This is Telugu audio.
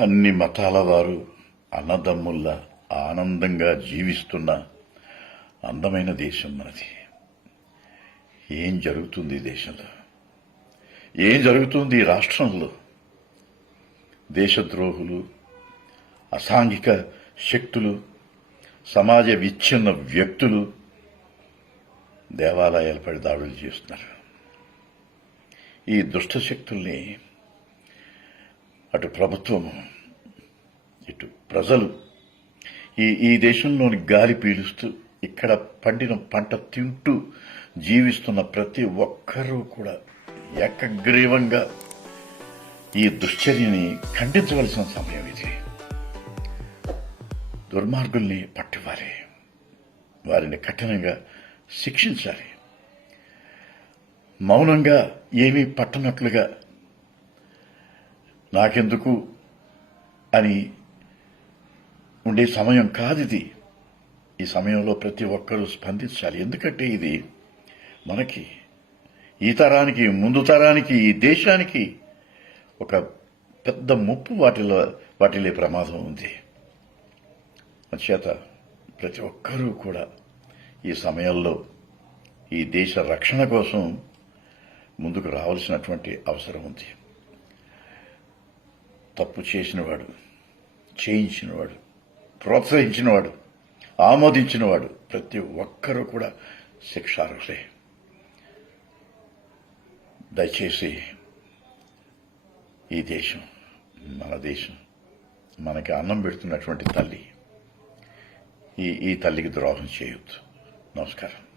అన్ని మతాల వారు అన్నదమ్ముల్లా ఆనందంగా జీవిస్తున్న అందమైన దేశం మనది. ఏం జరుగుతుంది దేశంలో? ఏం జరుగుతుంది రాష్ట్రంలో? దేశద్రోహులు అసాంఘిక శక్తులు సమాజ విచ్ఛిన్న వ్యక్తులు దేవాలయాలపై దాడులు చేస్తున్నారు. ఈ దుష్ట శక్తుల్ని అటు ప్రభుత్వము ప్రజలు ఈ ఈ దేశంలోని గాలి పీలుస్తూ ఇక్కడ పండిన పంట తింటూ జీవిస్తున్న ప్రతి ఒక్కరూ కూడా ఏకగ్రీవంగా ఈ దుశ్చర్యని ఖండించవలసిన సమయం ఇది. దుర్మార్గుల్ని పట్టివ్వాలి వారిని కఠినంగా శిక్షించాలి. మౌనంగా ఏమీ పట్టనట్లుగా నాకెందుకు అని ఉండే సమయం కాదు ఇది ఈ సమయంలో ప్రతి ఒక్కరూ స్పందించాలి. ఎందుకంటే ఇది మనకి ఈ తరానికి ముందు తరానికి ఈ దేశానికి ఒక పెద్ద ముప్పు వాటిలో వాటిలే ప్రమాదం ఉంది. చేత ప్రతి ఒక్కరూ కూడా ఈ సమయంలో ఈ దేశ రక్షణ కోసం ముందుకు రావాల్సినటువంటి అవసరం ఉంది. తప్పు చేసినవాడు చేయించినవాడు ప్రోత్సహించినవాడు ఆమోదించినవాడు ప్రతి ఒక్కరూ కూడా శిక్షార్హులే. దయచేసి ఈ దేశం మన దేశం మనకి అన్నం పెడుతున్నటువంటి తల్లి ఈ ఈ తల్లికి ద్రోహం చేయొద్దు. నమస్కారం.